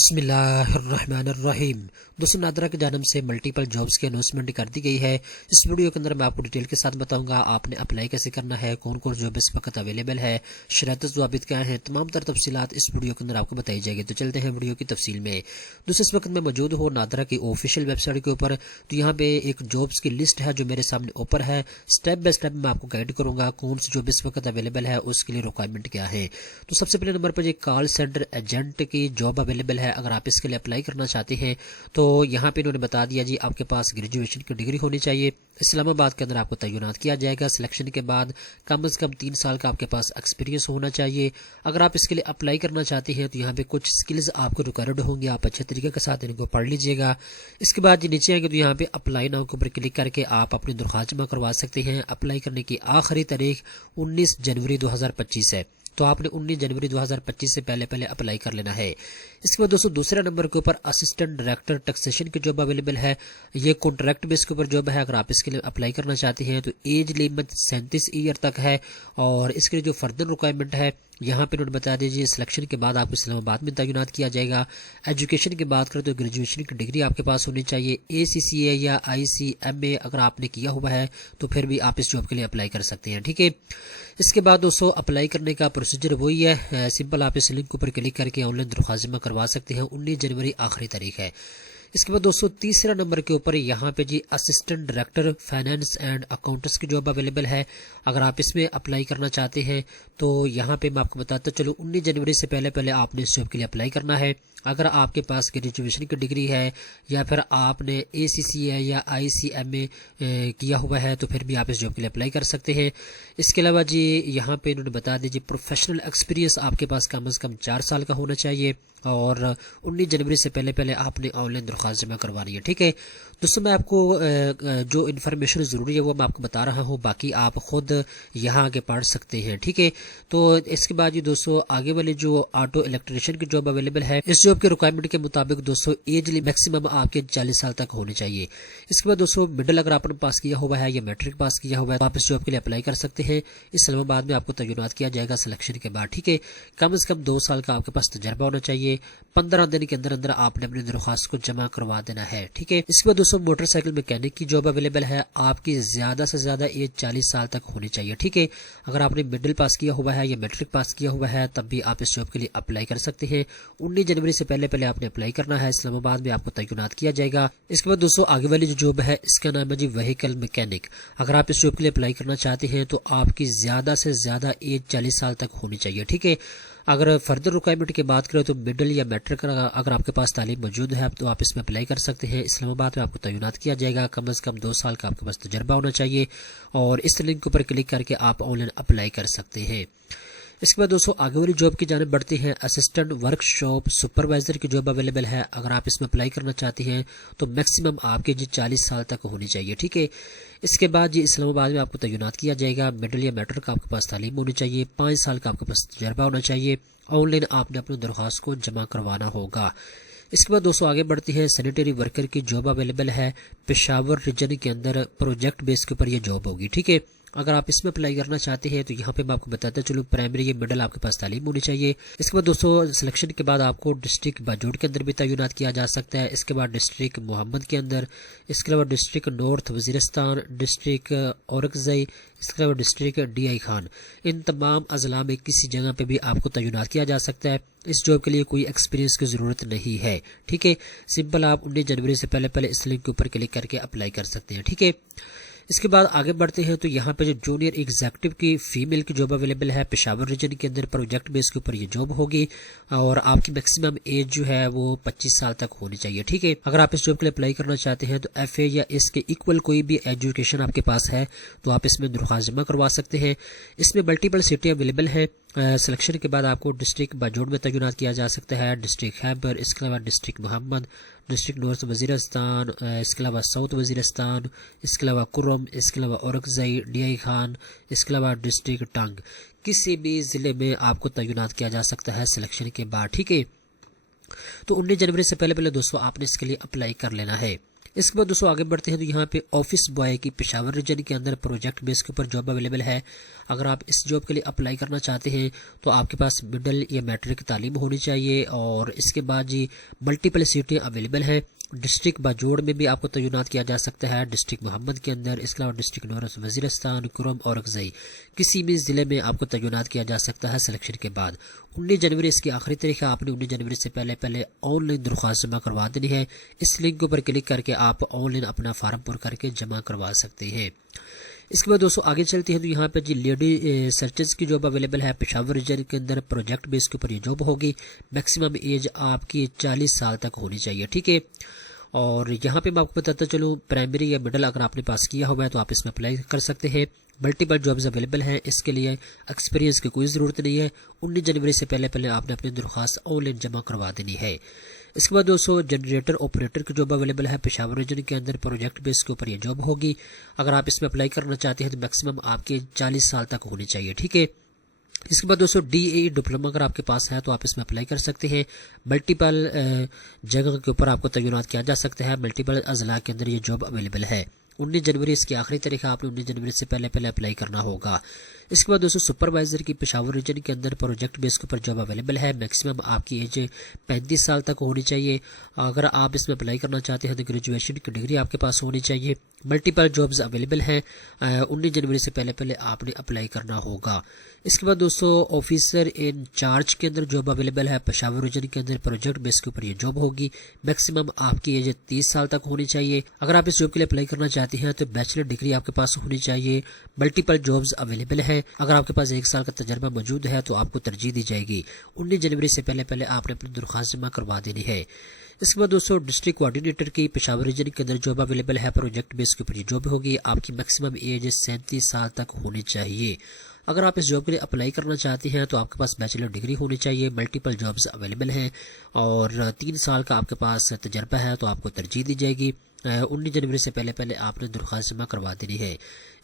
बिस्मिल्लाहिर्रहमानिर्रहीम। दोस्तों, नादरा की जानब से मल्टीपल जॉब्स की अनाउंसमेंट कर दी गई है। इस वीडियो के अंदर मैं आपको डिटेल के साथ बताऊंगा आपने अप्लाई कैसे करना है, कौन कौन जॉब इस वक्त अवेलेबल है, शर्त ज़वाबित क्या है, तमाम तर तफसीलात इस वीडियो के अंदर आपको बताई जाएगी। तो चलते हैं वीडियो की तफसील में। दोस्तों, इस वक्त मैं मौजूद हूँ नादरा की ऑफिशियल वेबसाइट के ऊपर। तो यहाँ पे एक जॉब्स की लिस्ट है जो मेरे सामने ऊपर है। स्टेप बाय स्टेप मैं आपको गाइड करूंगा कौन सी जॉब इस वक्त अवेलेबल है, उसके लिए रिक्वायरमेंट क्या है। तो सबसे पहले नंबर पर कॉल सेंटर एजेंट की जॉब अवेलेबल है। अगर आप इसके लिए अप्लाई करना चाहते हैं तो यहाँ पे इन्होंने बता दिया जी आपके पास ग्रेजुएशन की डिग्री होनी चाहिए। इस्लामाबाद के अंदर आपको तैनात किया जाएगा। सिलेक्शन के बाद कम से कम 3 साल का आपके पास एक्सपीरियंस होना चाहिए। अगर आप इसके लिए अप्लाई करना चाहते हैं तो यहाँ पे कुछ स्किल्स आपको रिक्वायर्ड होंगी, आप अच्छे तरीके के साथ इनको पढ़ लीजिएगा। इसके बाद नीचे आएंगे तो यहाँ पे अप्लाई नाउ के ऊपर क्लिक करके आप अपनी दरख्वास्त जमा करवा सकते हैं। अप्लाई करने की आखिरी तारीख 19 जनवरी 2025 है। तो आपने 19 जनवरी 2025 से पहले अप्लाई कर लेना है। इसके बाद दोस्तों दूसरे नंबर के ऊपर असिस्टेंट डायरेक्टर टैक्सेशन की जॉब अवेलेबल है। ये कॉन्ट्रैक्ट बेस के ऊपर जॉब है। अगर आप इसके लिए अप्लाई करना चाहते हैं तो एज लिमिट 37 ईयर तक है। और इसके लिए जो फर्दर रिक्वायरमेंट है यहाँ पे नोट बता दीजिए। सिलेक्शन के बाद आपको इस्लामाबाद में तैनात किया जाएगा। एजुकेशन की बात करें तो ग्रेजुएशन की डिग्री आपके पास होनी चाहिए। ACCA या ICMA अगर आपने किया हुआ है तो फिर भी आप इस जॉब के लिए अप्लाई कर सकते हैं, ठीक है। इसके बाद दोस्तों अप्लाई करने का प्रोसीजर वही है। सिंपल आप इस लिंक के ऊपर क्लिक करके ऑनलाइन दरख्वास्त जमा करवा सकते हैं। 19 जनवरी आखिरी तारीख है। इसके बाद दोस्तों तीसरा नंबर के ऊपर यहाँ पे जी assistant director finance and accounts की जॉब अवेलेबल है। अगर आप इसमें अप्लाई करना चाहते हैं तो यहाँ पे मैं आपको बताता चलो 19 जनवरी से पहले आपने इस जॉब के लिए अप्लाई करना है। अगर आपके पास ग्रेजुएशन की डिग्री है या फिर आपने ACCA या ICMA किया हुआ है तो फिर भी आप इस जॉब के लिए अप्लाई कर सकते हैं। इसके अलावा जी यहाँ पे इन्होंने बता दीजिए प्रोफेशनल एक्सपीरियंस आपके पास कम से कम 4 साल का होना चाहिए। और 19 जनवरी से पहले आपने ऑनलाइन दरख्वास्त जमा करवानी है, ठीक है। दोस्तों मैं आपको जो इन्फॉर्मेशन ज़रूरी है वो मैं आपको बता रहा हूँ, बाकी आप खुद यहाँ आगे पढ़ सकते हैं, ठीक है। तो इसके बाद जी दोस्तों आगे वाली जो ऑटो इलेक्ट्रिशियन की जॉब अवेलेबल है, इस जॉब के रिक्वायरमेंट के मुताबिक दोस्तों एज मैक्सिमम आपके 40 साल तक होनी चाहिए। इसके बाद दोस्तों मिडिल अगर आपने पास किया हुआ है या मैट्रिक पास किया हुआ है तो आप इस जॉब के लिए अप्लाई कर सकते हैं। इस्लामाबाद में आपको तैनात किया जाएगा सिलेक्शन के बाद, ठीक है। कम से कम 2 साल का आपके पास तजर्बा होना चाहिए। 15 दिन के अंदर अंदर आपने अपनी दरख्वास्त को जमा करवा देना है, ठीक है। इसके बाद दोस्तों मोटरसाइकिल मैकेनिक की जॉब अवेलेबल है। आपकी ज्यादा से ज्यादा एज 40 साल तक होनी चाहिए, ठीक है। अगर आपने मिडिल पास किया हुआ है या मैट्रिक पास किया हुआ है तब भी आप इस जॉब के लिए अप्लाई कर सकते हैं। 19 जनवरी से पहले आपने अप्लाई करना है। इस्लामाबाद में आपको तैनात किया जाएगा। इसके बाद दोस्तों आगे वाली जो जॉब है इसका नाम है जी व्हीकल मैकेनिक। अगर आप इस जॉब के लिए अप्लाई करना चाहते हैं तो आपकी ज्यादा से ज्यादा एज 40 साल तक होनी चाहिए, ठीक है। अगर फर्दर रिक्वायरमेंट की बात करें तो मिडिल या मैट्रिक अगर आपके पास तालीम मौजूद है तो आप इसमें अप्लाई कर सकते हैं। इस्लामाबाद में आपको तैनात किया जाएगा। कम से कम 2 साल का आपके पास तजर्बा होना चाहिए। और इस लिंक के ऊपर क्लिक करके आप ऑनलाइन अप्लाई कर सकते हैं। इसके बाद दोस्तों आगे वाली जॉब की जानिब बढ़ते हैं। असिस्टेंट वर्कशॉप सुपरवाइजर की जॉब अवेलेबल है। अगर आप इसमें अप्लाई करना चाहते हैं तो मैक्सिमम आपके जी 40 साल तक होनी चाहिए, ठीक है। इसके बाद जी इस्लामाबाद में आपको तैनात किया जाएगा। मिडिल या मैट्रिक का आपके पास तालीम होनी चाहिए। 5 साल का आपके पास तजर्बा होना चाहिए। ऑनलाइन आपने अपनी दरख्वास्त को जमा करवाना होगा। इसके बाद दोस्तों आगे बढ़ती है। सैनिटरी वर्कर की जॉब अवेलेबल है। पेशावर रीजन के अंदर प्रोजेक्ट बेस के ऊपर ये जॉब होगी, ठीक है। अगर आप इसमें अप्लाई करना चाहते हैं तो यहाँ पे मैं आपको बताता चलूँ प्राइमरी या मिडिल आपके पास तालीम होनी चाहिए। इसके बाद दोस्तों सिलेक्शन के बाद आपको डिस्ट्रिक्ट बाजोड़ के अंदर भी तैनात किया जा सकता है। इसके बाद डिस्ट्रिक्ट मोहम्मद के अंदर, इसके अलावा district north Waziristan, district Orakzai, इसके अलावा डिस्ट्रिक्ट DI खान, इन तमाम अजला में किसी जगह पे भी आपको तैनात किया जा सकता है। इस जॉब के लिए कोई एक्सपीरियंस की जरूरत नहीं है, ठीक है। सिंपल आप 19 जनवरी से पहले इस लिंक के ऊपर क्लिक करके अप्लाई कर सकते हैं, ठीक है। इसके बाद आगे बढ़ते हैं तो यहाँ पे जो जूनियर एग्जीक्यूटिव की फीमेल की जॉब अवेलेबल है। पेशावर रीजन के अंदर प्रोजेक्ट बेस के ऊपर ये जॉब होगी। और आपकी मैक्सिमम एज जो है वो 25 साल तक होनी चाहिए, ठीक है। अगर आप इस जॉब के लिए अप्लाई करना चाहते हैं तो FA या इसके इक्वल कोई भी एजुकेशन आपके पास है तो आप इसमें दरख्वास्त जमा करवा सकते हैं। इसमें मल्टीपल सीटें अवेलेबल हैं। सिलेक्शन के बाद आपको डिस्ट्रिक्ट बाजोड़ में तैनात किया जा सकता है। डिस्ट्रिक्ट खैबर, इसके अलावा district Mohammad, district north Waziristan, इसके अलावा साउथ वजीरिस्तान, इसके अलावा कुर्रम, इसके अलावा औरकजई, DI खान, इसके अलावा डिस्ट्रिक्ट टंग, किसी भी ज़िले में आपको तैनात किया जा सकता है सिलेक्शन के बाद, ठीक है। तो 19 जनवरी से पहले दोस्तों आपने इसके लिए अप्लाई कर लेना है। इसके बाद दोस्तों आगे बढ़ते हैं तो यहाँ पे ऑफिस बॉय की पेशावर रीजन के अंदर प्रोजेक्ट बेस के ऊपर जॉब अवेलेबल है। अगर आप इस जॉब के लिए अप्लाई करना चाहते हैं तो आपके पास मिडिल या मैट्रिक की तालीम होनी चाहिए और इसके बाद जी मल्टीपल सीटें अवेलेबल हैं। डिस्ट्रिक्ट बाजोड़ में भी आपको तैनात किया जा सकता है, डिस्ट्रिक्ट मोहम्मद के अंदर, इसके अलावा डिस्ट्रिक्ट नौरस वजीरस्तान, कुरम और अगजई किसी भी ज़िले में आपको तैनात किया जा सकता है सिलेक्शन के बाद। 19 जनवरी इसकी आखिरी तारीख है। आपने 19 जनवरी से पहले ऑनलाइन दरख्वास्त जमा करवा देनी है। इस लिंक के ऊपर क्लिक करके आप ऑनलाइन अपना फार्म पुर करके जमा करवा सकते हैं। इसके बाद दोस्तों आगे चलते हैं तो यहाँ पे जी लेडी सर्चेज की जॉब अवेलेबल है पेशावर रीजन के अंदर। प्रोजेक्ट बेस के ऊपर ये जॉब होगी। मैक्सिमम एज आपकी 40 साल तक होनी चाहिए, ठीक है। और यहाँ पे मैं आपको बताता चलूँ, प्राइमरी या मिडिल अगर आपने पास किया हुआ है तो आप इसमें अप्लाई कर सकते हैं। मल्टीपल जॉब्स अवेलेबल हैं, इसके लिए एक्सपीरियंस की कोई ज़रूरत नहीं है। 19 जनवरी से पहले आपने अपनी दरख्वास्त ऑनलाइन जमा करवा देनी है। इसके बाद दोस्तों जनरेटर ऑपरेटर की जॉब अवेलेबल है पेशावर रीजन के अंदर। प्रोजेक्ट बेस के ऊपर ये जॉब होगी। अगर आप इसमें अप्लाई करना चाहते हैं तो मैक्सिमम आपके 40 साल तक होनी चाहिए, ठीक है। इसके बाद दोस्तों DAE डिप्लोमा अगर आपके पास है तो आप इसमें अप्लाई कर सकते हैं। मल्टीपल जगह के ऊपर आपको तैनात किया जा सकता है। मल्टीपल अजला के अंदर ये जॉब अवेलेबल है। 19 जनवरी इसकी आखिरी तारीख है। आपने 19 जनवरी से पहले अप्लाई करना होगा। इसके बाद दोस्तों सुपरवाइजर की पेशावर रीजन के अंदर प्रोजेक्ट बेस के ऊपर जॉब अवेलेबल है। मैक्सिमम आपकी एज 35 साल तक होनी चाहिए। अगर आप इसमें अप्लाई करना चाहते हैं तो ग्रेजुएशन की डिग्री आपके पास होनी चाहिए। मल्टीपल जॉब्स अवेलेबल हैं। 19 जनवरी से पहले आपने अप्लाई करना होगा। इसके बाद दोस्तों ऑफिसर इन चार्ज के अंदर जॉब अवेलेबल है पेशावर रीजन के अंदर। प्रोजेक्ट बेस के ऊपर ये जॉब होगी। मैक्सिमम आपकी एज 30 साल तक होनी चाहिए। अगर आप इस जॉब के लिए अप्लाई करना चाहते हैं तो बैचलर डिग्री आपके पास होनी चाहिए। मल्टीपल जॉब्स अवेलेबल है। अगर आपके पास 1 साल का तजर्बा मौजूद है तो आपको तरजीह दी जाएगी। 19 जनवरी से पहले आपने अपनी दरख्वास्त जमा करवा देनी है। इसके बाद दोस्तों डिस्ट्रिक्ट कोऑर्डिनेटर की पेशावर रीजन के अंदर जॉब अवेलेबल है। प्रोजेक्ट बेस के ऊपर ये जॉब होगी। आपकी मैक्सिमम एज 37 साल तक होनी चाहिए। अगर आप इस जॉब के लिए अप्लाई करना चाहते हैं तो आपके पास बैचलर डिग्री होनी चाहिए। मल्टीपल जॉब्स अवेलेबल हैं और 3 साल का आपके पास तजर्बा है तो आपको तरजीह दी जाएगी। 19 जनवरी से पहले आपने दरख्वास्त जमा करवा देनी है।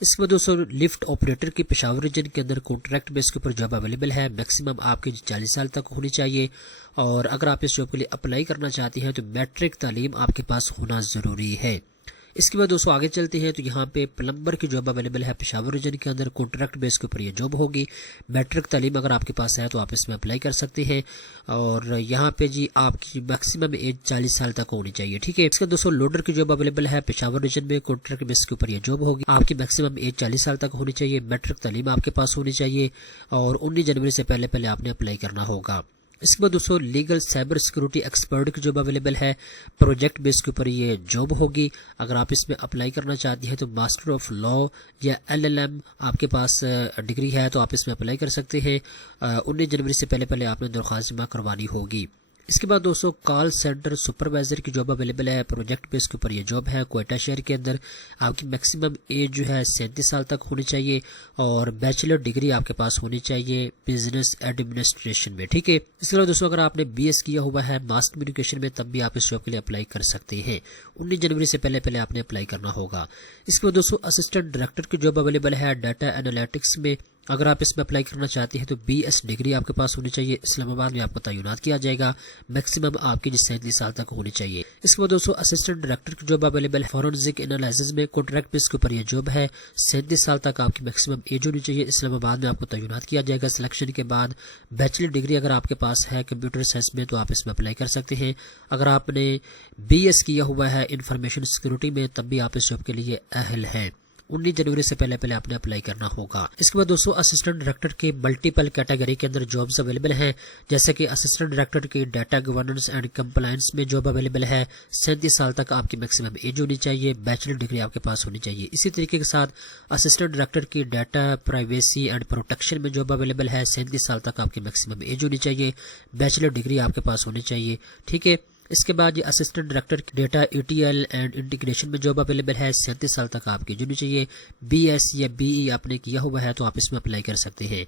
इसके बाद दोस्तों लिफ्ट ऑपरेटर की पेशावर रीजन के अंदर कॉन्ट्रैक्ट बेस के ऊपर जॉब अवेलेबल है। मैक्सिमम आपकी 40 साल तक होनी चाहिए। और अगर आप इस जॉब के लिए अप्लाई करना चाहते हैं तो मैट्रिक तालीम आपके पास होना ज़रूरी है। इसके बाद दोस्तों आगे चलते हैं तो यहाँ पे प्लम्बर की जॉब अवेलेबल है पेशावर रीजन के अंदर। कॉन्ट्रैक्ट बेस के ऊपर ये जॉब होगी। मैट्रिक तालीम अगर आपके पास है तो आप इसमें अप्लाई कर सकते हैं। और यहाँ पे जी आपकी मैक्सिमम एज 40 साल तक होनी चाहिए, ठीक है। इसके दोस्तों लोडर की जॉब अवेलेबल है पेशावर रीजन में। कॉन्ट्रैक्ट बेस के ऊपर ये जॉब होगी। आपकी मैक्सिमम एज 40 साल तक होनी चाहिए। मैट्रिक तालीम आपके पास होनी चाहिए और 19 जनवरी से पहले आपने अप्लाई करना होगा। इसके बाद दोस्तों लीगल साइबर सिक्योरिटी एक्सपर्ट की जॉब अवेलेबल है। प्रोजेक्ट बेस के ऊपर ये जॉब होगी। अगर आप इसमें अप्लाई करना चाहती हैं तो मास्टर ऑफ लॉ या LLM आपके पास डिग्री है तो आप इसमें अप्लाई कर सकते हैं। 19 जनवरी से पहले आपने दरख्वास्त जमा करवानी होगी। इसके बाद दोस्तों कॉल सेंटर सुपरवाइजर की जॉब अवेलेबल है। प्रोजेक्ट बेस के ऊपर ये जॉब है क्वेटा शहर के अंदर। आपकी मैक्सिमम एज जो है 37 साल तक होनी चाहिए और बैचलर डिग्री आपके पास होनी चाहिए बिजनेस एडमिनिस्ट्रेशन में, ठीक है। इसके अलावा दोस्तों अगर आपने BS किया हुआ है मास कम्युनिकेशन में तब भी आप इस जॉब के लिए अप्लाई कर सकते हैं। 19 जनवरी से पहले आपने अप्लाई करना होगा। इसके बाद दोस्तों असिस्टेंट डायरेक्टर की जॉब अवेलेबल है डाटा एनालिटिक्स में। अगर आप इसमें अप्लाई करना चाहते हैं तो BS डिग्री आपके पास होनी चाहिए। इस्लामाबाद में आपको तैनात किया जाएगा। मैक्सिमम आपकी 37 साल तक होनी चाहिए। इसके बाद दोस्तों असिस्टेंट डायरेक्टर की जॉब अवेलेबल है फॉरेंसिक एनालिसिस में। कॉन्ट्रैक्ट बेस के ऊपर ये जॉब है। 37 साल तक आपकी मैक्सिमम एज होनी चाहिए। इस्लामाबाद में आपको तैनात किया जाएगा सिलेक्शन के बाद। बैचलर डिग्री अगर आपके पास है कंप्यूटर साइंस में तो आप इसमें अप्लाई कर सकते हैं। अगर आपने BS किया हुआ है इंफॉर्मेशन सिक्योरिटी में तब भी आप इस जॉब के लिए अहल हैं। 19 जनवरी से पहले आपने अप्लाई करना होगा। इसके बाद दोस्तों असिस्टेंट डायरेक्टर के मल्टीपल कैटेगरी के अंदर जॉब्स अवेलेबल हैं। जैसे कि असिस्टेंट डायरेक्टर की डाटा गवर्नेंस एंड कंप्लायंस में जॉब अवेलेबल है। 37 साल तक आपकी मैक्सिमम एज होनी चाहिए। बैचलर डिग्री आपके पास होनी चाहिए। इसी तरीके के साथ असिस्टेंट डायरेक्टर की डाटा प्राइवेसी एंड प्रोटेक्शन में जॉब अवेलेबल है। 37 साल तक आपकी मैक्सिमम एज होनी चाहिए। बैचलर डिग्री आपके पास होनी चाहिए, ठीक है। इसके बाद ये assistant director data ETL and integration में जॉब अवेलेबल है। 37 साल तक आपकी होनी चाहिए। BS या BE आपने किया हुआ है तो आप इसमें अप्लाई कर सकते हैं।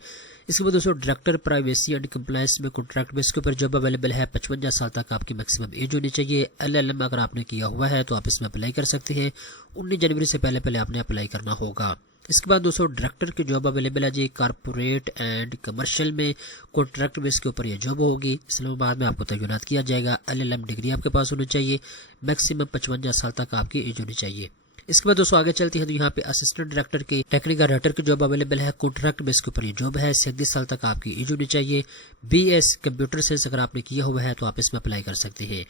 इसके बाद दोस्तों डायरेक्टर प्राइवेसी एंड कंप्लायंस में कॉन्ट्रैक्ट बेस के ऊपर जॉब अवेलेबल है। 55 साल तक आपकी मैक्सिमम एज होनी चाहिए। LLM अगर आपने किया हुआ है तो आप इसमें अप्लाई कर सकते हैं। 19 जनवरी से पहले आपने अप्लाई करना होगा। اس کے بعد دوستوں ڈائریکٹر کی جاب اویلیبل ہے جی کارپوریٹ اینڈ کمرشل میں کانٹریکٹ بیس کے اوپر یہ جاب ہوگی. اسلام آباد میں آپ کو تعینات کیا جائے گا. LLM ڈگری آپ کے پاس ہونی چاہیے. میکسیمم 55 سال تک آپ کی ایج ہونی چاہیے. اس کے بعد دوستوں آگے چلتے ہیں تو یہاں پہ اسسٹنٹ ڈائریکٹر کی ٹیکنیکل رائٹر کی جاب اویلیبل ہے. کانٹریکٹ بیس کے اوپر یہ جاب ہے. 37 سال تک آپ کی ایج ہونی چاہیے. BS کمپیوٹر سائنس اگر آپ نے کیا ہوا ہے تو آپ اس میں اپلائی کر سکتے ہیں.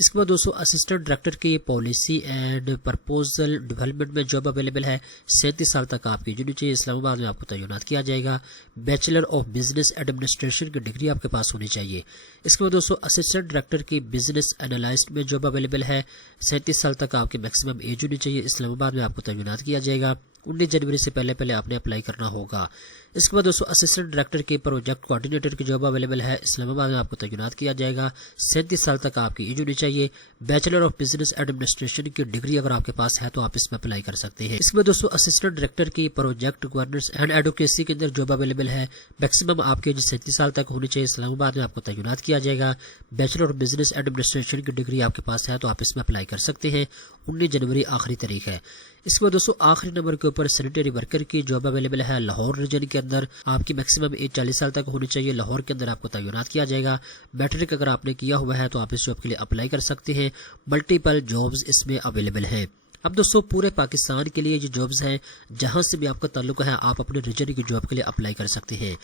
اس کے بعد دوستوں اسسٹنٹ ڈائریکٹر کی پالیسی اینڈ پرپوزل ڈیولپمنٹ میں جاب اویلیبل ہے. 37 سال تک آپ کی ایج ہونی چاہیے. اسلام آباد میں آپ کو تعینات کیا جائے گا. بیچلر آف بزنس ایڈمنسٹریشن کی ڈگری آپ کے پاس ہونی چاہیے. اس کے بعد دوستوں اسسٹنٹ ڈائریکٹر کی بزنس اینالسٹ میں جاب اویلیبل ہے. 37 سال تک آپ کی میکسیمم ایج ہونی چاہیے. اسلام آباد میں آپ کو تعینات کیا جائے گا. 19 جنوری سے پہلے آپ نے اپلائی کرنا ہوگا. اس کے بعد دوستوں اسسٹنٹ ڈائریکٹر کے پروجیکٹ کوآرڈینیٹر کی جاب اویلیبل ہے. اسلام آباد میں آپ کو تعینات کیا جائے گا. 37 سال تک آپ کی ایج ہونی چاہیے. بیچلر آف بزنس ایڈمنسٹریشن کی ڈگری اگر آپ کے پاس ہے تو آپ اس میں اپلائی کر سکتے ہیں. اس کے بعد دوستوں اسسٹنٹ ڈائریکٹر کی پروجیکٹ گورننس اینڈ ایڈوکیسی کے اندر جاب اویلیبل ہے. میکسیمم آپ کی ایج 37 سال تک ہونی چاہیے. اسلام آباد میں آپ کو تعینات کیا جائے گا. بیچلر آف بزنس ایڈمنسٹریشن کی ڈگری آپ کے پاس ہے تو آپ اس میں اپلائی کر سکتے ہیں. 19 جنوری آخری تاریخ ہے. اس کے بعد دوستوں آخری نمبر کے اوپر سینیٹری ورکر کی جاب اویلیبل ہے. لاہور ریجن کے اندر آپ کی میکسیمم ایج 40 سال تک ہونی چاہیے. لاہور کے اندر آپ کو تعینات کیا جائے گا. میٹرک اگر آپ نے کیا ہوا ہے تو آپ اس جاب کے لیے اپلائی کر سکتے ہیں. ملٹیپل جابز اس میں اویلیبل ہیں. اب دوستوں پورے پاکستان کے لیے یہ جابز ہیں. جہاں سے بھی آپ کا تعلق ہے آپ اپنے ریجن کی جاب کے لیے اپلائی کر سکتے ہیں.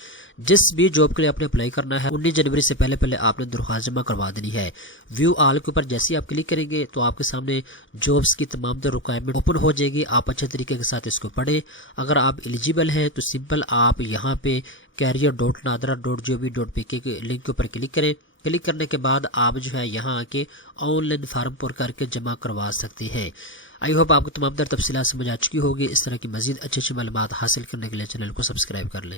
جس بھی جاب کے لیے آپ نے اپلائی کرنا ہے 19 جنوری سے پہلے آپ نے درخواست جمع کروا دینی ہے. ویو آل کے اوپر جیسے آپ کلک کریں گے تو آپ کے سامنے جابز کی تمام ریکوائرمنٹ اوپن ہو جائے گی. آپ اچھے طریقے کے ساتھ اس کو پڑھیں. اگر آپ ایلیجیبل ہیں تو سمپل آپ یہاں پہ career.nadra.gov.pk کے لنک کے اوپر کلک کریں. کلک کرنے کے بعد آپ جو ہے یہاں آ کے آن لائن فارم پر کر کے جمع کروا سکتے ہیں. آئی ہوپ آپ کو تمام تفصیلات سمجھ آ چکی ہوگی. اس طرح کی مزید اچھی معلومات حاصل کرنے کے لیے چینل کو سبسکرائب کر لیں.